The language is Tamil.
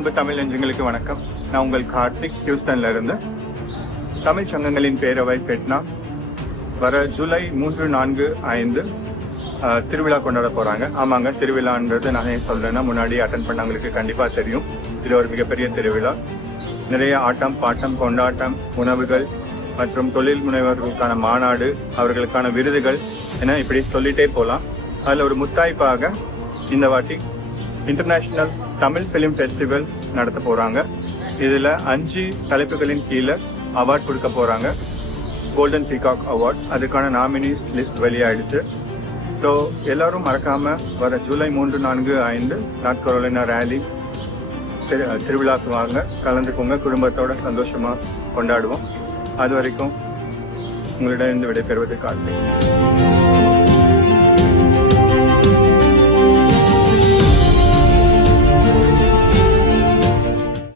தமிழ் நெஞ்சங்களுக்கு வணக்கம். நான் உங்கள் கார்த்திக் ஹியூஸ்டன்ல இருந்து. தமிழ் சங்கங்களின் பேரவை ஃபெட்னா வர ஜூலை மூன்று நான்கு ஐந்து திருவிழா கொண்டாட போறாங்க. ஆமாங்க திருவிழான்றது நான் ஏன் சொல்றேன்னா முன்னாடி அட்டன் பண்ணவங்களுக்கு கண்டிப்பா தெரியும். இது ஒரு மிகப்பெரிய திருவிழா. நிறைய ஆட்டம் பாட்டம் கொண்டாட்டம் உணவுகள் மற்றும் தொழில் முனைவர்களுக்கான மாநாடு அவர்களுக்கான விருதுகள் என இப்படி சொல்லிட்டே போகலாம் அதில் ஒரு முத்தாய்ப்பாக இந்த வாட்டி இன்டர்நேஷ்னல் தமிழ் ஃபிலிம் ஃபெஸ்டிவல் நடத்த போகிறாங்க இதில் அஞ்சு தலைப்புகளின் கீழே அவார்ட் கொடுக்க போகிறாங்க கோல்டன் பீகாக் அவார்ட் அதுக்கான நாமினிஸ் லிஸ்ட் வெளியாயிடுச்சு. ஸோ எல்லாரும் மறக்காமல் வர ஜூலை மூன்று நான்கு ஐந்து நார்த் கரோலினா ரேலி திரு திருவிழாக்கு வாங்க. கலந்துக்கோங்க. குடும்பத்தோட சந்தோஷமாக கொண்டாடுவோம். அது வரைக்கும் உங்களிடம் இருந்து விடைபெறுவது கார்த்திக்.